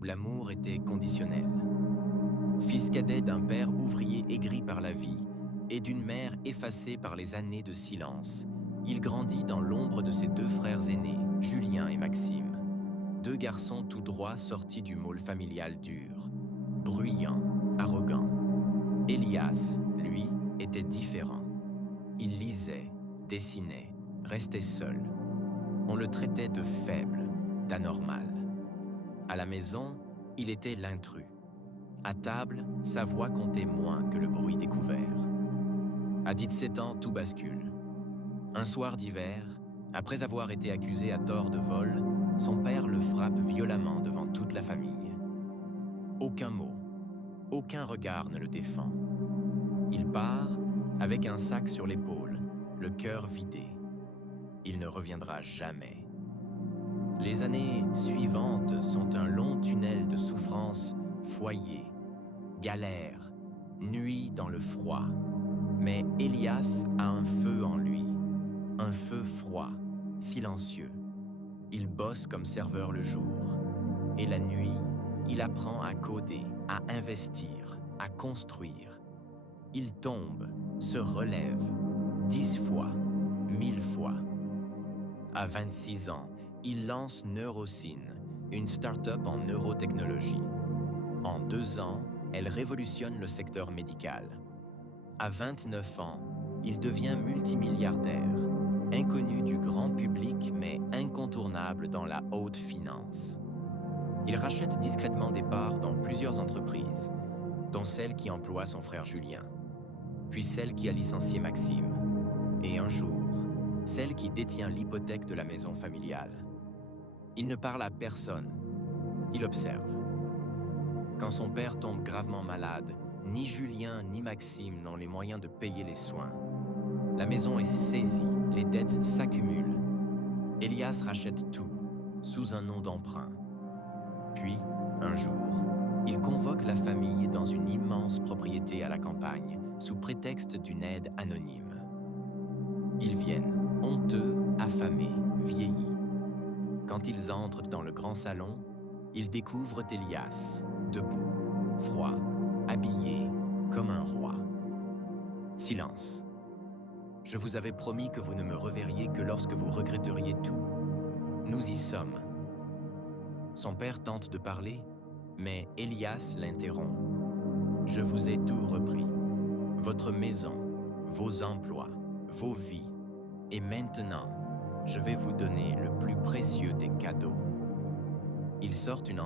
où l'amour était conditionnel. Fils cadet d'un père ouvrier aigri par la vie et d'une mère effacée par les années de silence, il grandit dans l'ombre de ses deux frères aînés, Julien et Maxime. Deux garçons tout droits sortis du moule familial dur, bruyants, arrogants. Elias, lui, était différent. Il lisait, dessinait, restait seul. On le traitait de faible, d'anormal. À la maison, il était l'intrus. À table, sa voix comptait moins que le bruit des couverts. À 17 ans, tout bascule. Un soir d'hiver, après avoir été accusé à tort de vol, son père le frappe violemment devant toute la famille. Aucun mot, aucun regard ne le défend. Il part avec un sac sur l'épaule, le cœur vidé. Il ne reviendra jamais. Les années suivantes sont un long tunnel de souffrance, foyer, galère, nuit dans le froid. Mais Elias a un feu en lui, un feu froid, silencieux. Il bosse comme serveur le jour. Et la nuit, il apprend à coder, à investir, à construire. Il tombe, se relève, 10 fois, 1000 fois. À 26 ans, il lance Neurosyn, une start-up en neurotechnologie. En 2 ans, elle révolutionne le secteur médical. À 29 ans, il devient multimilliardaire, inconnu du grand public mais incontournable dans la haute finance. Il rachète discrètement des parts dans plusieurs entreprises, dont celle qui emploie son frère Julien, puis celle qui a licencié Maxime, et un jour, celle qui détient l'hypothèque de la maison familiale. Il ne parle à personne, il observe. Quand son père tombe gravement malade, ni Julien ni Maxime n'ont les moyens de payer les soins. La maison est saisie, les dettes s'accumulent. Elias rachète tout, sous un nom d'emprunt. Puis, un jour, il convoque la famille dans une immense propriété à la campagne, sous prétexte d'une aide anonyme. Ils viennent, honteux, affamés, vieillis. Quand ils entrent dans le grand salon, ils découvrent Elias, debout, froid, habillé comme un roi. Silence. Je vous avais promis que vous ne me reverriez que lorsque vous regretteriez tout. Nous y sommes. Son père tente de parler, mais Elias l'interrompt. Je vous ai tout repris. Votre maison, vos emplois, vos vies. Et maintenant, je vais vous donner le plus précieux des cadeaux. Il sort une